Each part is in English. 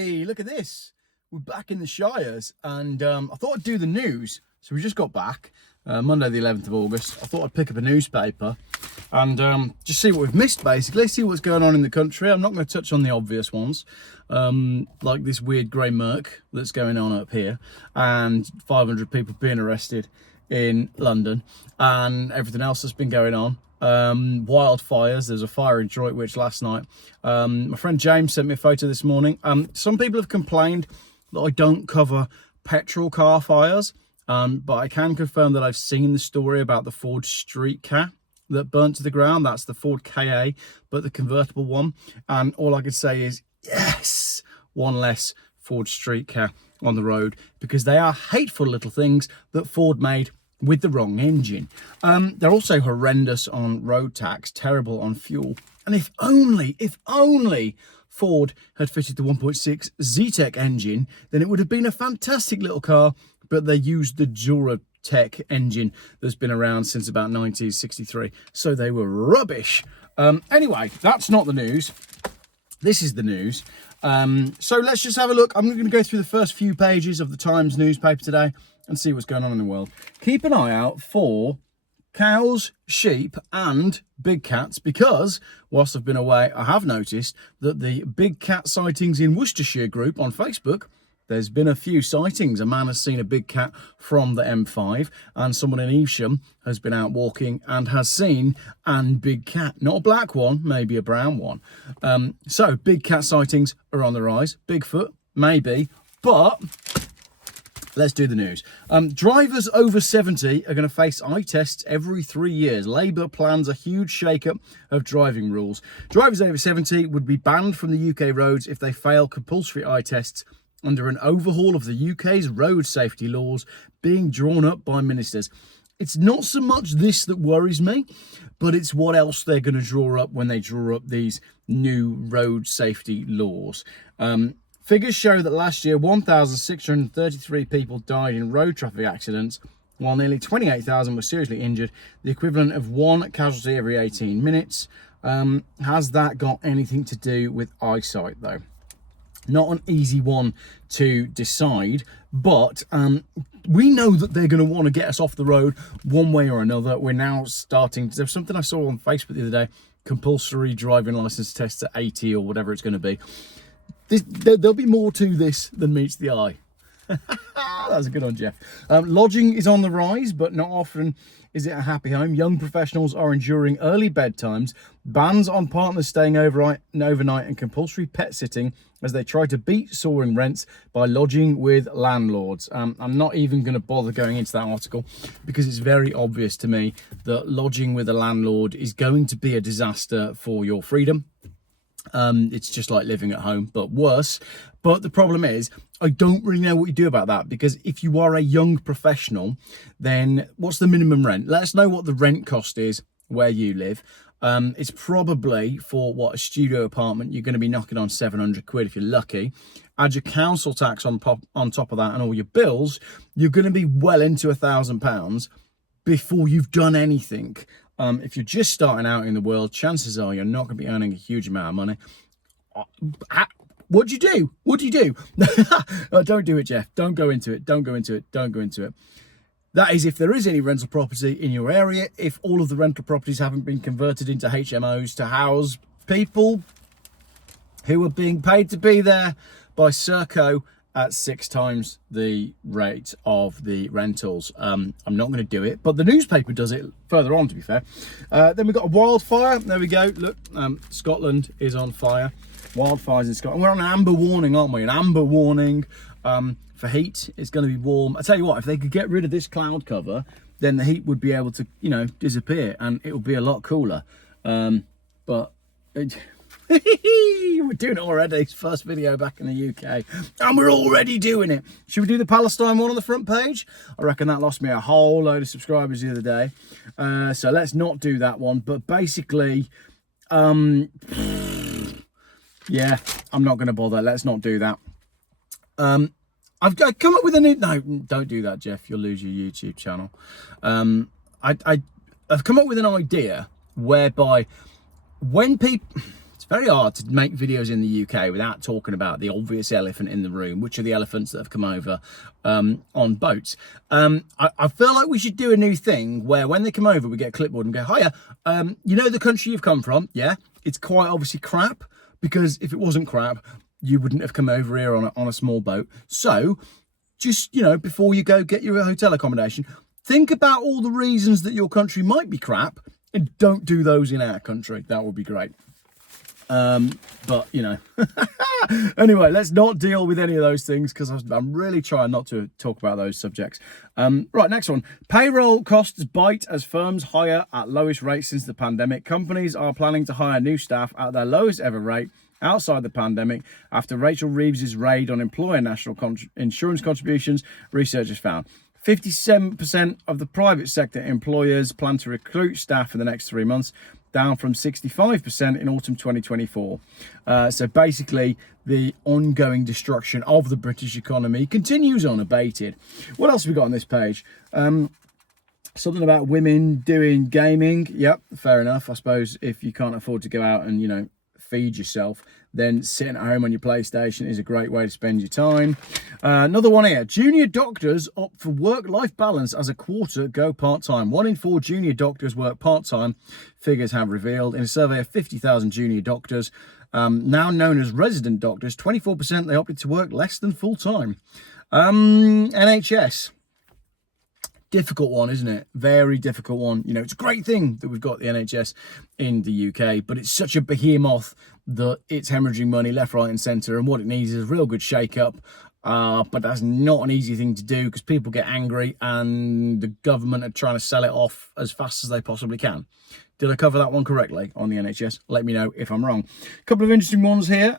Hey, look at this. We're back in the Shires, and I thought I'd do the news. So we just got back, Monday the 11th of August. I thought I'd pick up a newspaper and just see what we've missed, basically. See what's going on in the country. I'm not going to touch on the obvious ones, like this weird grey murk that's going on up here, and 500 people being arrested in London, and everything else that's been going on. Wildfires. There's a fire in Droitwich last night. My friend James sent me a photo this morning. Some people have complained that I don't cover petrol car fires, but I can confirm that I've seen the story about the Ford Street Car that burnt to the ground. That's the Ford KA, but the convertible one. And all I can say is, yes, one less Ford Street Car on the road, because they are hateful little things that Ford made with the wrong engine. They're also horrendous on road tax, terrible on fuel. And if only Ford had fitted the 1.6 Z-Tech engine, then it would have been a fantastic little car, but they used the Duratec engine that's been around since about 1963. So they were rubbish. Anyway, that's not the news. This is the news. So let's just have a look. I'm going to go through the first few pages of the Times newspaper today and see what's going on in the world. Keep an eye out for cows, sheep and big cats, because whilst I've been away, I have noticed that the big cat sightings in Worcestershire group on Facebook, there's been a few sightings. A man has seen a big cat from the M5, and someone in Evesham has been out walking and has seen an big cat. Not a black one, maybe a brown one. So big cat sightings are on the rise. Bigfoot, maybe, but let's do the news. Drivers over 70 are going to face eye tests every 3 years. Labour plans a huge shake-up of driving rules. Drivers over 70 would be banned from the UK roads if they fail compulsory eye tests under an overhaul of the UK's road safety laws being drawn up by ministers. It's not so much this that worries me, but it's what else they're going to draw up when they draw up these new road safety laws. Figures show that last year, 1,633 people died in road traffic accidents, while nearly 28,000 were seriously injured, the equivalent of one casualty every 18 minutes. Has that got anything to do with eyesight, though? Not an easy one to decide, but we know that they're going to want to get us off the road one way or another. We're now starting. There's something I saw on Facebook the other day, compulsory driving license tests at 80 or whatever it's going to be. There'll be more to this than meets the eye. That's a good one, Geoff. Lodging is on the rise, but not often is it a happy home. Young professionals are enduring early bedtimes, bans on partners staying overnight, and compulsory pet sitting as they try to beat soaring rents by lodging with landlords. I'm not even going to bother going into that article, because it's very obvious to me that lodging with a landlord is going to be a disaster for your freedom. It's just like living at home, but worse. But the problem is, I don't really know what you do about that, because if you are a young professional, then what's the minimum rent? Let us know what the rent cost is where you live. It's probably, for a studio apartment, you're going to be knocking on 700 quid if you're lucky. Add your council tax on top of that and all your bills, you're going to be well into £1,000 before you've done anything. If you're just starting out in the world, chances are you're not going to be earning a huge amount of money. What do you do? What do you do? Oh, don't do it, Geoff. Don't go into it. Don't go into it. Don't go into it. That is if there is any rental property in your area, if all of the rental properties haven't been converted into HMOs to house people who are being paid to be there by Serco at 6 times the rate of the rentals. I'm not going to do it, but the newspaper does it further on, to be fair. Then we've got a wildfire. There we go. Look, Scotland is on fire. Wildfires in Scotland. We're on an amber warning, aren't we? An amber warning for heat. It's going to be warm. I tell you what, if they could get rid of this cloud cover, then the heat would be able to, disappear, and it would be a lot cooler. But we're doing it already. First video back in the UK, and we're already doing it. Should we do the Palestine one on the front page? I reckon that lost me a whole load of subscribers the other day. So let's not do that one. But basically, yeah, I'm not going to bother. Let's not do that. I've come up with a new... No, don't do that, Geoff. You'll lose your YouTube channel. I've come up with an idea whereby when people... It's very hard to make videos in the UK without talking about the obvious elephant in the room, which are the elephants that have come over on boats. I feel like we should do a new thing where when they come over, we get a clipboard and go, hiya, you know the country you've come from? Yeah, it's quite obviously crap, because if it wasn't crap, you wouldn't have come over here on a small boat. So just, you know, before you go get your hotel accommodation, think about all the reasons that your country might be crap and don't do those in our country. That would be great. But, you know, anyway, let's not deal with any of those things because I'm really trying not to talk about those subjects. Right, next one. Payroll costs bite as firms hire at lowest rate since the pandemic. Companies are planning to hire new staff at their lowest ever rate outside the pandemic after Rachel Reeves's raid on employer national insurance contributions, researchers found. 57% of the private sector employers plan to recruit staff in the next 3 months, down from 65% in autumn 2024. So basically, the ongoing destruction of the British economy continues unabated. What else have we got on this page? Something about women doing gaming. Yep, fair enough. I suppose if you can't afford to go out and, you know, feed yourself, then sitting at home on your PlayStation is a great way to spend your time. Another one here. Junior doctors opt for work-life balance as a quarter go part-time. 1 in 4 junior doctors work part-time, figures have revealed. In a survey of 50,000 junior doctors, now known as resident doctors, 24% they opted to work less than full-time. NHS. Difficult one, isn't it? Very difficult one. You know, it's a great thing that we've got the NHS in the UK, but it's such a behemoth that it's hemorrhaging money left, right and centre, and what it needs is a real good shake-up. But that's not an easy thing to do because people get angry and the government are trying to sell it off as fast as they possibly can. Did I cover that one correctly on the NHS? Let me know if I'm wrong. A couple of interesting ones here.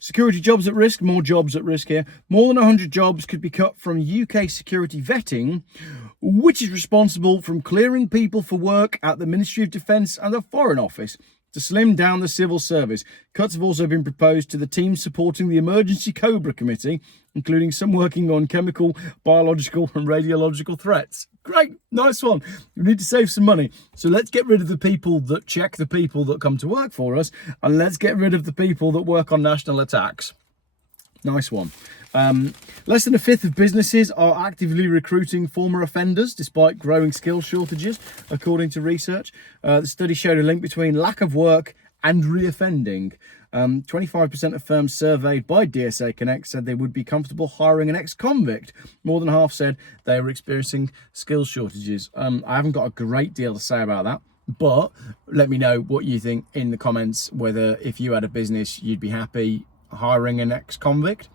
Security jobs at risk, more jobs at risk here. More than 100 jobs could be cut from UK security vetting, which is responsible from clearing people for work at the Ministry of Defence and the Foreign Office to slim down the civil service. Cuts have also been proposed to the team supporting the Emergency Cobra Committee, including some working on chemical, biological and radiological threats. Great, nice one. We need to save some money. So let's get rid of the people that check the people that come to work for us, and let's get rid of the people that work on national attacks. Nice one. Less than a fifth of businesses are actively recruiting former offenders despite growing skill shortages, according to research. The study showed a link between lack of work and reoffending. 25% of firms surveyed by DSA Connect said they would be comfortable hiring an ex-convict. More than half said they were experiencing skill shortages. I haven't got a great deal to say about that, but let me know what you think in the comments, whether if you had a business, you'd be happy hiring an ex-convict.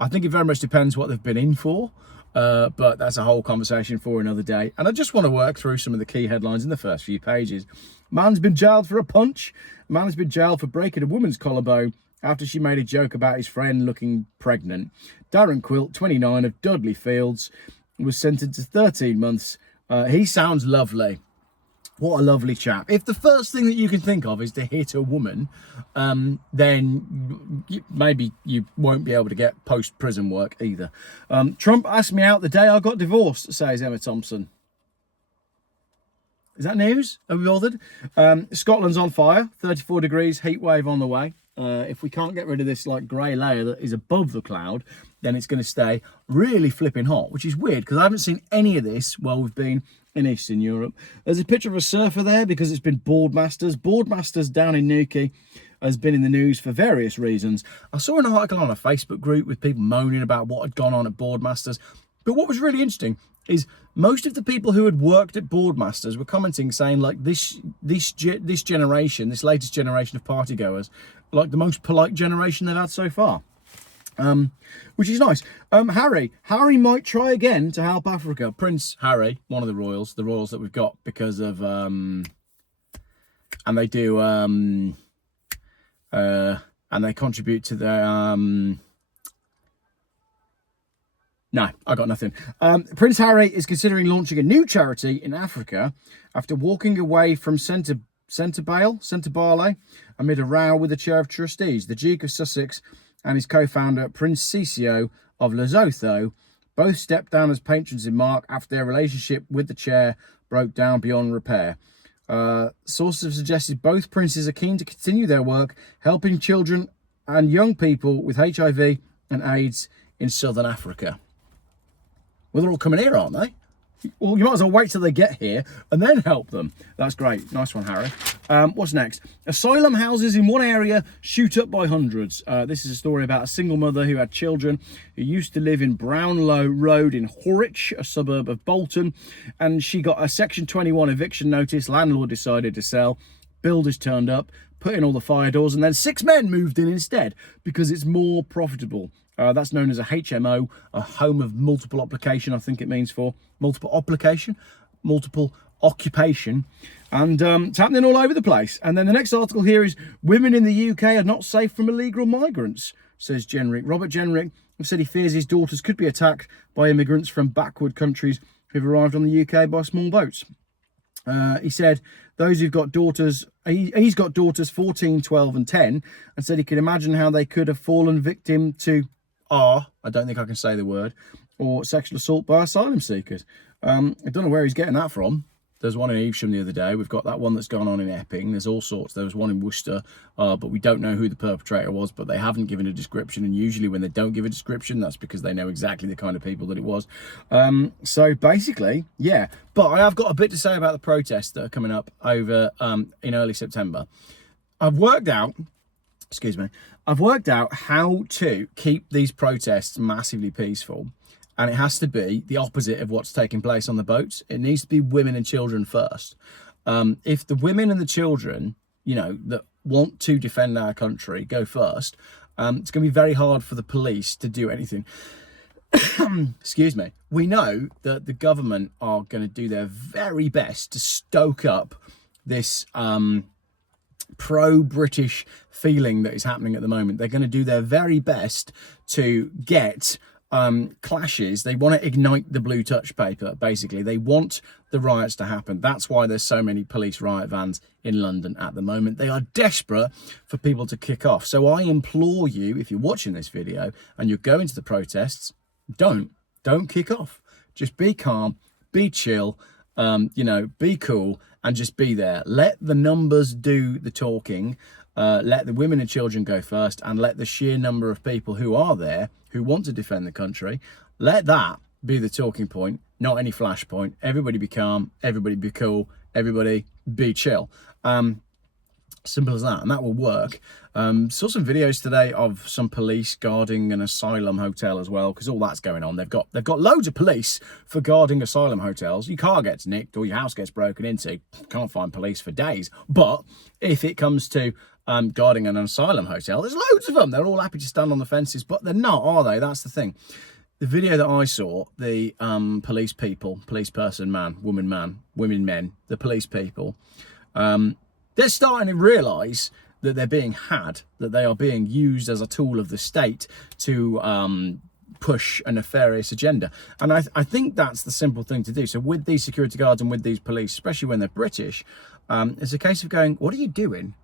I think it very much depends what they've been in for, but that's a whole conversation for another day. And I just want to work through some of the key headlines in the first few pages. Man's been jailed for a punch. Man has been jailed for breaking a woman's collarbone after she made a joke about his friend looking pregnant. Darren Quilt, 29, of Dudley Fields, was sentenced to 13 months. He sounds lovely. What a lovely chap. If the first thing that you can think of is to hit a woman, then maybe you won't be able to get post-prison work either. Trump asked me out the day I got divorced, says Emma Thompson. Is that news? Are we bothered? Scotland's on fire, 34 degrees, heat wave on the way. If we can't get rid of this like grey layer that is above the cloud, then it's going to stay really flipping hot, which is weird because I haven't seen any of this while we've been in Eastern Europe. There's a picture of a surfer there because it's been Boardmasters. Boardmasters down in Newquay has been in the news for various reasons. I saw an article on a Facebook group with people moaning about what had gone on at Boardmasters. But what was really interesting is most of the people who had worked at Boardmasters were commenting saying like this generation, this latest generation of partygoers, like the most polite generation they've had so far. Which is nice. Harry might try again to help Africa. Prince Harry, one of the royals that we've got because of and they do and they contribute to the no, I got nothing. Prince Harry is considering launching a new charity in Africa after walking away from Centre Bale, amid a row with the chair of trustees. The Duke of Sussex and his co-founder, Prince Sisio of Lesotho, both stepped down as patrons in March after their relationship with the chair broke down beyond repair. Sources have suggested both princes are keen to continue their work helping children and young people with HIV and AIDS in southern Africa. Well, they're all coming here, aren't they? Well, you might as well wait till they get here and then help them. That's great. Nice one, Harry. What's next? Asylum houses in one area shoot up by hundreds. This is a story about a single mother who had children who used to live in Brownlow Road in Horwich, a suburb of Bolton. And she got a Section 21 eviction notice. Landlord decided to sell. Builders turned up, put in all the fire doors, and then 6 men moved in instead because it's more profitable. That's known as a HMO, a home of multiple application, I think it means for multiple occupation. And it's happening all over the place. And then the next article here is women in the UK are not safe from illegal migrants, says Jenrick. Robert Jenrick said he fears his daughters could be attacked by immigrants from backward countries who've arrived on the UK by small boats. He said those who've got daughters, he's got daughters 14, 12 and 10, and said he could imagine how they could have fallen victim to I don't think I can say the word, or sexual assault by asylum seekers. I don't know where he's getting that from. There's one in Evesham the other day. We've got that one that's gone on in Epping. There's all sorts. There was one in Worcester, but we don't know who the perpetrator was, but they haven't given a description. And usually when they don't give a description, that's because they know exactly the kind of people that it was. So basically, yeah. But I have got a bit to say about the protests that are coming up over in early September. I've worked out how to keep these protests massively peaceful. And it has to be the opposite of what's taking place on the boats. It needs to be women and children first. If the women and the children, that want to defend our country go first, it's going to be very hard for the police to do anything. Excuse me. We know that the government are going to do their very best to stoke up this pro-British feeling that is happening at the moment. They're going to do their very best to get clashes. They want to ignite the blue touch paper, basically. They want the riots to happen. That's why there's so many police riot vans in London at the moment. They are desperate for people to kick off. So I implore you, if you're watching this video and you're going to the protests, don't kick off. Just be calm, be chill, be cool, and just be there. Let the numbers do the talking. Let the women and children go first, and let the sheer number of people who are there who want to defend the country, let that be the talking point, not any flashpoint. Everybody be calm, everybody be cool, everybody be chill. Simple as that, and that will work. Saw some videos today of some police guarding an asylum hotel as well, because all that's going on. They've got loads of police for guarding asylum hotels. Your car gets nicked or your house gets broken into, can't find police for days. But if it comes to guarding an asylum hotel, there's loads of them. They're all happy to stand on the fences, but they're not, are they? That's the thing. The video that I saw, the police person, man, women, men, the police people, they're starting to realise that they're being had, that they are being used as a tool of the state to push a nefarious agenda. And I think that's the simple thing to do. So with these security guards and with these police, especially when they're British, it's a case of going, what are you doing?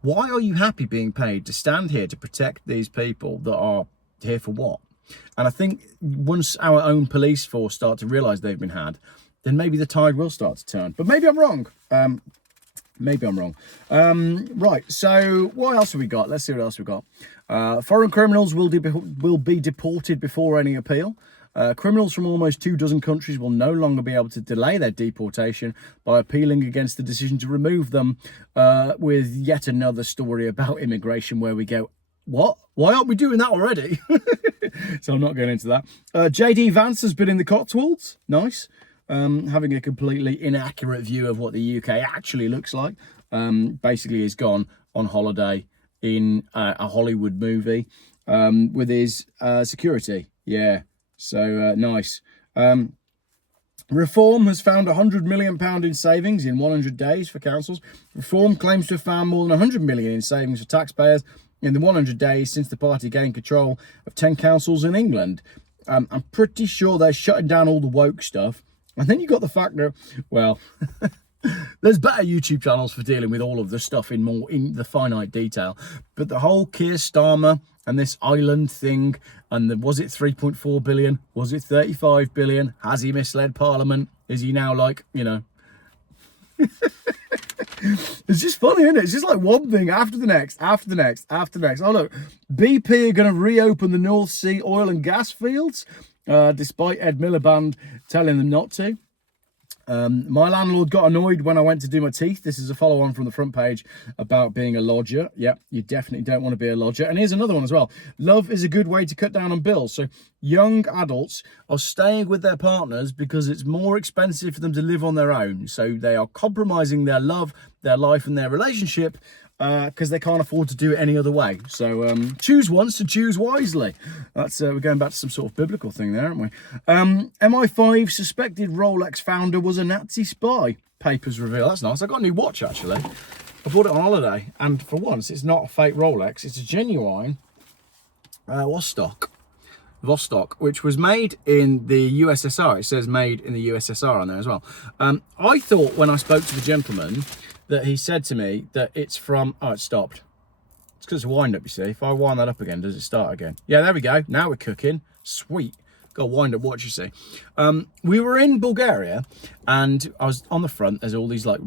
Why are you happy being paid to stand here to protect these people that are here for what? And I think once our own police force start to realise they've been had, then maybe the tide will start to turn. But maybe I'm wrong. Right, so what else have we got? Let's see what else we've got. Foreign criminals will be deported before any appeal. Criminals from almost 24 countries will no longer be able to delay their deportation by appealing against the decision to remove them, with yet another story about immigration where we go, what? Why aren't we doing that already? So I'm not going into that. JD Vance has been in the Cotswolds. Nice. Having a completely inaccurate view of what the UK actually looks like. Basically, he's gone on holiday in a Hollywood movie with his security. Yeah. So nice. Reform has found £100 million in savings in 100 days for councils. Reform claims to have found more than £100 million in savings for taxpayers in the 100 days since the party gained control of 10 councils in England. I'm pretty sure they're shutting down all the woke stuff. And then you got the fact that, well, there's better YouTube channels for dealing with all of the stuff in the finite detail. But the whole Keir Starmer and this island thing, and was it 3.4 billion? Was it 35 billion? Has he misled Parliament? Is he now like, It's just funny, isn't it? It's just like one thing after the next, after the next, after the next. Oh, look, BP are going to reopen the North Sea oil and gas fields, despite Ed Miliband telling them not to. My landlord got annoyed when I went to do my teeth. This is a follow-on from the front page about being a lodger. Yep, you definitely don't want to be a lodger. And here's another one as well. Love is a good way to cut down on bills. So young adults are staying with their partners because it's more expensive for them to live on their own. So they are compromising their love, their life, and their relationship because they can't afford to do it any other way. So choose once to choose wisely. That's we're going back to some sort of biblical thing there, aren't we? MI5 suspected Rolex founder was a Nazi spy. Papers reveal. That's nice. I got a new watch actually. I bought it on holiday, and for once, it's not a fake Rolex. It's a genuine Vostok, which was made in the USSR. It says made in the USSR on there as well. I thought when I spoke to the gentleman that he said to me that it's from, oh, it stopped. It's because it's a wind up, you see. If I wind that up again, does it start again? Yeah, there we go. Now we're cooking. Sweet. Got a wind up watch, you see. We were in Bulgaria, and I was on the front. There's all these like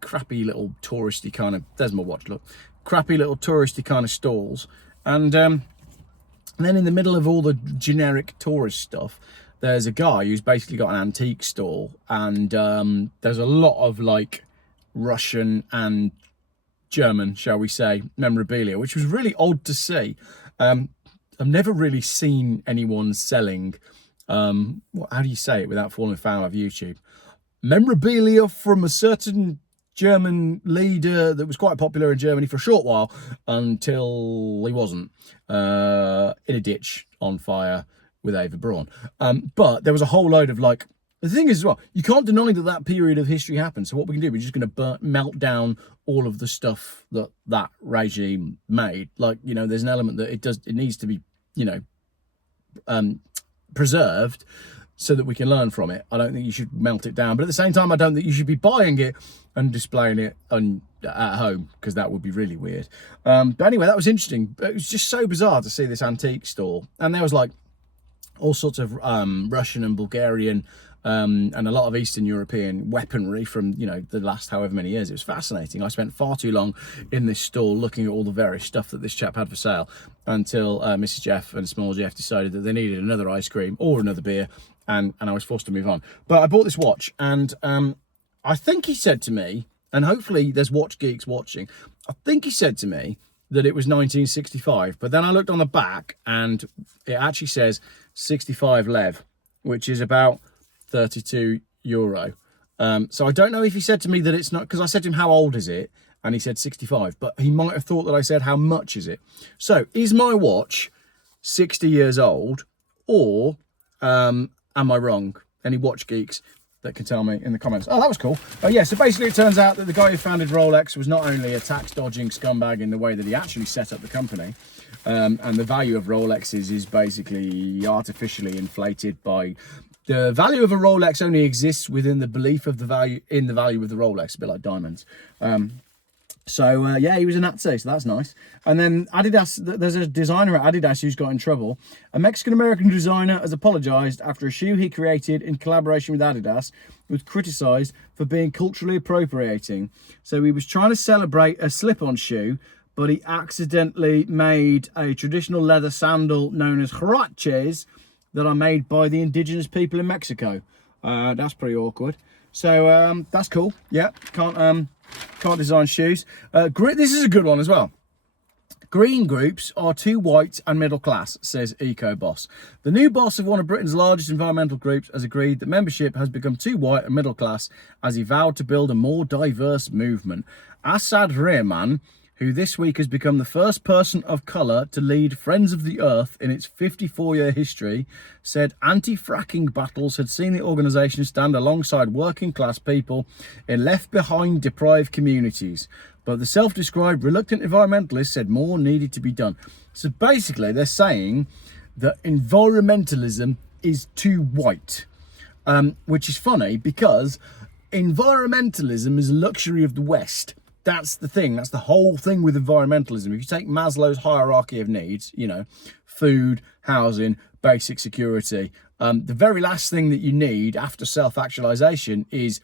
crappy little touristy kind of, there's my watch, look. Crappy little touristy kind of stalls. And then in the middle of all the generic tourist stuff, there's a guy who's basically got an antique stall. And there's a lot of like Russian and German, shall we say, memorabilia, which was really odd to see. I've never really seen anyone selling, how do you say it without falling foul of YouTube? Memorabilia from a certain German leader that was quite popular in Germany for a short while until he wasn't, in a ditch on fire with Ava Braun. But there was a whole load of like, the thing is as well, you can't deny that that period of history happened. So what we can do, we're just going to melt down all of the stuff that regime made. Like, you know, there's an element that it needs to be, you know, preserved so that we can learn from it. I don't think you should melt it down. But at the same time, I don't think you should be buying it and displaying it at home, because that would be really weird. But anyway, that was interesting. It was just so bizarre to see this antique store. And there was like all sorts of Russian and Bulgarian and a lot of Eastern European weaponry from, you know, the last however many years. It was fascinating. I spent far too long in this stall looking at all the various stuff that this chap had for sale until Mrs. Geoff and Small Geoff decided that they needed another ice cream or another beer, and I was forced to move on. But I bought this watch, and I think he said to me, and hopefully there's watch geeks watching, I think he said to me that it was 1965, but then I looked on the back and it actually says 65 Lev, which is about €32. So I don't know if he said to me that it's not, because I said to him, how old is it? And he said 65, but he might have thought that I said, how much is it? So is my watch 60 years old, or am I wrong? Any watch geeks that can tell me in the comments. Oh, that was cool. Yeah, so basically it turns out that the guy who founded Rolex was not only a tax-dodging scumbag in the way that he actually set up the company, and the value of Rolexes is basically artificially inflated by... The value of a Rolex only exists within the belief of the value of the Rolex, a bit like diamonds. Yeah, he was a Nazi, so that's nice. And then Adidas, there's a designer at Adidas who's got in trouble. A Mexican-American designer has apologised after a shoe he created in collaboration with Adidas was criticised for being culturally appropriating. So he was trying to celebrate a slip-on shoe, but he accidentally made a traditional leather sandal known as huaraches that are made by the indigenous people in Mexico. That's pretty awkward. So that's cool. Yeah, can't design shoes. This is a good one as well. Green groups are too white and middle class, says Eco Boss. The new boss of one of Britain's largest environmental groups has agreed that membership has become too white and middle class, as he vowed to build a more diverse movement. Asad Rehman, who this week has become the first person of colour to lead Friends of the Earth in its 54-year history, said anti-fracking battles had seen the organisation stand alongside working-class people in left-behind deprived communities. But the self-described reluctant environmentalists said more needed to be done. So basically, they're saying that environmentalism is too white, which is funny because environmentalism is a luxury of the West. That's the thing. That's the whole thing with environmentalism. If you take Maslow's hierarchy of needs, you know, food, housing, basic security, the very last thing that you need after self-actualization is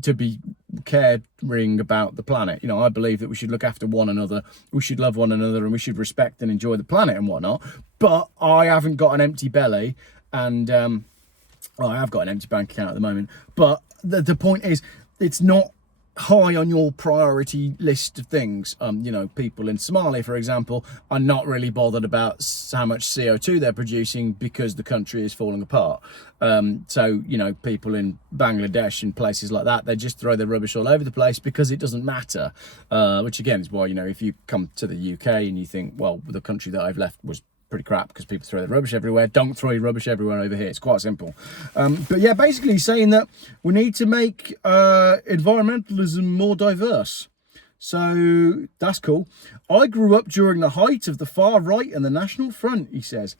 to be caring about the planet. You know, I believe that we should look after one another, we should love one another, and we should respect and enjoy the planet and whatnot. But I haven't got an empty belly, and well, I have got an empty bank account at the moment. But the point is, it's not high on your priority list of things. You know, people in Somalia, for example, are not really bothered about how much CO2 they're producing because the country is falling apart. So, you know, people in Bangladesh and places like that, they just throw their rubbish all over the place because it doesn't matter. Which again is why, you know, if you come to the UK and you think, well, the country that I've left was pretty crap because people throw their rubbish everywhere, don't throw your rubbish everywhere over here. It's quite simple. But yeah, basically saying that we need to make environmentalism more diverse. So that's cool. I grew up during the height of the far right and the National Front, he says.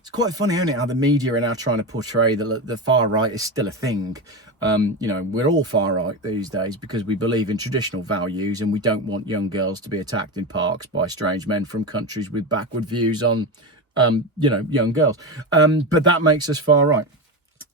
It's quite funny, isn't it, how the media are now trying to portray that the far right is still a thing. You know, we're all far right these days because we believe in traditional values and we don't want young girls to be attacked in parks by strange men from countries with backward views on you know, young girls. But that makes us far right.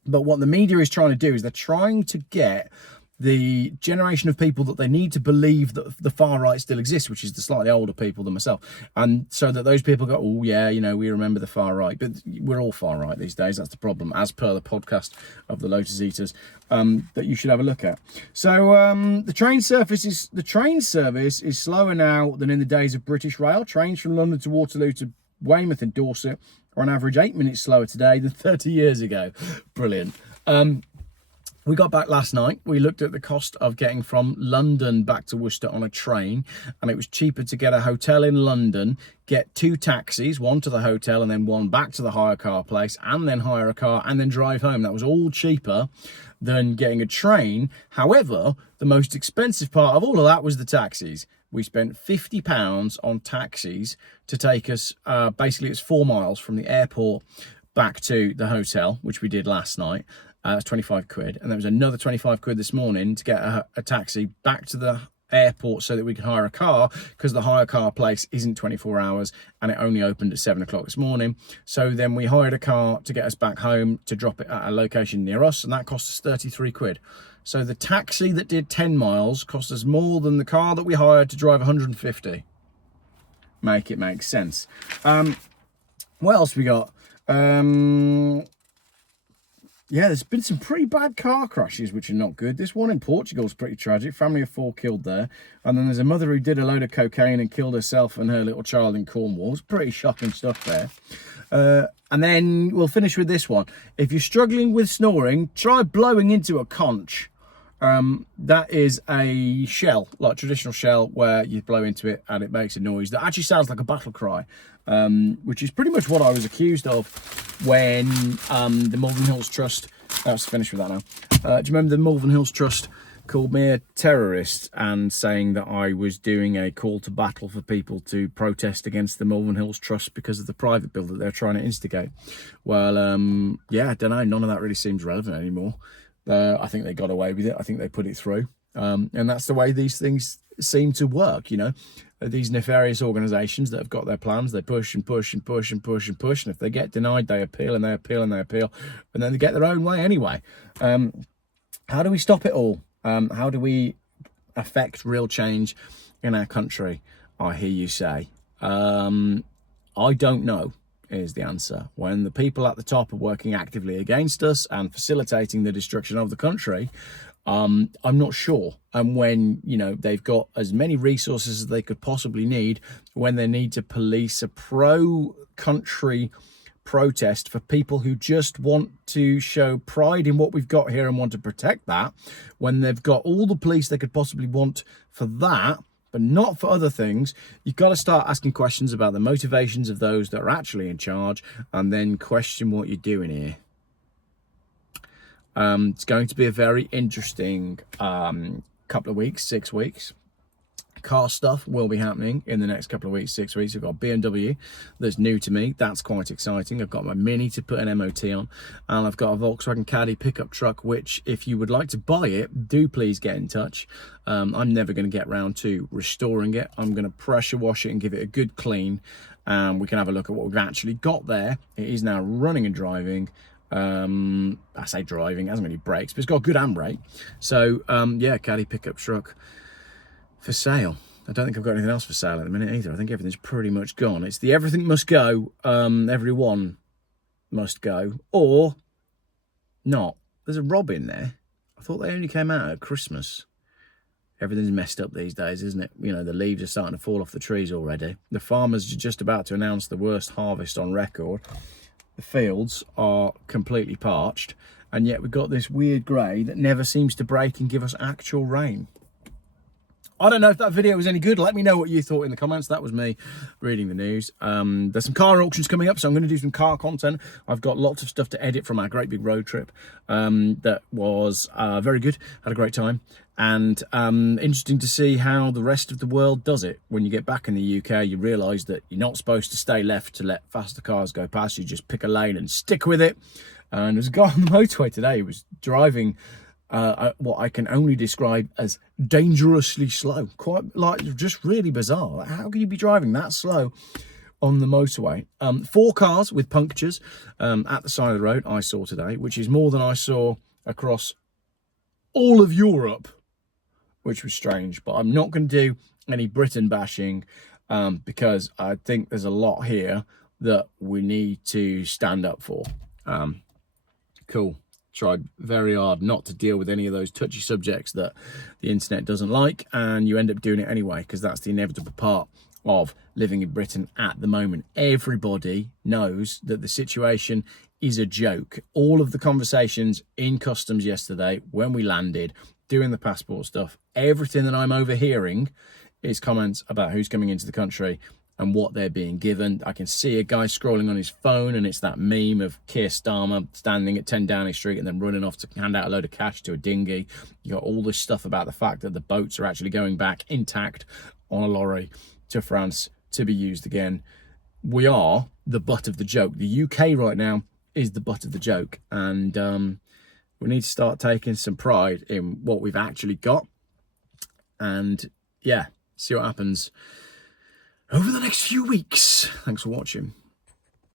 But what the media is trying to do is they're trying to get the generation of people that they need to believe that the far right still exists, which is the slightly older people than myself. And so that those people go, oh yeah, you know, we remember the far right. But we're all far right these days. That's the problem, as per the podcast of the Lotus Eaters, that you should have a look at. So the train service is slower now than in the days of British Rail. Trains from London to Waterloo to Weymouth and Dorset are on average 8 minutes slower today than 30 years ago. Brilliant. We got back last night. We looked at the cost of getting from London back to Worcester on a train, and it was cheaper to get a hotel in London, get 2 taxis, one to the hotel and then one back to the hire car place, and then hire a car and then drive home. That was all cheaper than getting a train. However, the most expensive part of all of that was the taxis. We spent £50 on taxis to take us, basically it's 4 miles from the airport back to the hotel, which we did last night. It's 25 quid. And there was another 25 quid this morning to get a taxi back to the airport so that we could hire a car, because the hire car place isn't 24 hours and it only opened at 7 o'clock this morning. So then we hired a car to get us back home to drop it at a location near us, and that cost us 33 quid. So the taxi that did 10 miles cost us more than the car that we hired to drive 150. Make it make sense. What else we got? Yeah, there's been some pretty bad car crashes, which are not good. This one in Portugal is pretty tragic. Family of 4 killed there. And then there's a mother who did a load of cocaine and killed herself and her little child in Cornwall. It's pretty shocking stuff there. And then we'll finish with this one. If you're struggling with snoring, try blowing into a conch. That is a shell, like a traditional shell, where you blow into it and it makes a noise that actually sounds like a battle cry, which is pretty much what I was accused of when the Malvern Hills Trust, let's finish with that now. Do you remember the Malvern Hills Trust called me a terrorist and saying that I was doing a call to battle for people to protest against the Malvern Hills Trust because of the private bill that they're trying to instigate? Well, yeah, I don't know, none of that really seems relevant anymore. I think they got away with it. I think they put it through. And that's the way these things seem to work, you know. These nefarious organisations that have got their plans, they push and push and push and push and push. And if they get denied, they appeal and they appeal and they appeal. And then they get their own way anyway. How do we stop it all? How do we affect real change in our country? I hear you say. I don't know. Is the answer. When the people at the top are working actively against us and facilitating the destruction of the country, I'm not sure. And when, you know, they've got as many resources as they could possibly need, when they need to police a pro-country protest for people who just want to show pride in what we've got here and want to protect that, when they've got all the police they could possibly want for that, but not for other things, you've got to start asking questions about the motivations of those that are actually in charge, and then question what you're doing here. It's going to be a very interesting couple of weeks, 6 weeks. Car stuff will be happening in the next couple of weeks, 6 weeks. I've got a BMW that's new to me. That's quite exciting. I've got my Mini to put an MOT on, and I've got a Volkswagen Caddy pickup truck, which if you would like to buy it, do please get in touch. I'm never going to get round to restoring it. I'm going to pressure wash it and give it a good clean, and we can have a look at what we've actually got there. It is now running and driving. I say driving, it hasn't got any brakes, but it's got a good handbrake. So yeah, caddy pickup truck for sale. I don't think I've got anything else for sale at the minute either. I think everything's pretty much gone. It's the everything must go, everyone must go, or not. There's a Rob in there. I thought they only came out at Christmas. Everything's messed up these days, isn't it? You know, the leaves are starting to fall off the trees already. The farmers are just about to announce the worst harvest on record. The fields are completely parched, and yet we've got this weird grey that never seems to break and give us actual rain. I don't know if that video was any good. Let me know what you thought in the comments. That was me reading the news. There's some car auctions coming up, so I'm going to do some car content. I've got lots of stuff to edit from our great big road trip that was very good. Had a great time. And interesting to see how the rest of the world does it. When you get back in the UK, you realise that you're not supposed to stay left to let faster cars go past. You just pick a lane and stick with it. And there's a guy on the motorway today who was driving what I can only describe as dangerously slow. Quite like, just really bizarre. Like, how can you be driving that slow on the motorway? 4 cars with punctures at the side of the road I saw today, which is more than I saw across all of Europe, which was strange. But I'm not going to do any Britain bashing because I think there's a lot here that we need to stand up for. Cool. Tried very hard not to deal with any of those touchy subjects that the internet doesn't like, and you end up doing it anyway because that's the inevitable part of living in Britain at the moment. Everybody knows that the situation is a joke. All of the conversations in customs yesterday when we landed, doing the passport stuff, everything that I'm overhearing is comments about who's coming into the country and what they're being given. I can see a guy scrolling on his phone, and it's that meme of Keir Starmer standing at 10 Downing Street and then running off to hand out a load of cash to a dinghy. You got all this stuff about the fact that the boats are actually going back intact on a lorry to France to be used again. We are the butt of the joke. The UK right now is the butt of the joke, and we need to start taking some pride in what we've actually got, and yeah, see what happens over the next few weeks. Thanks for watching.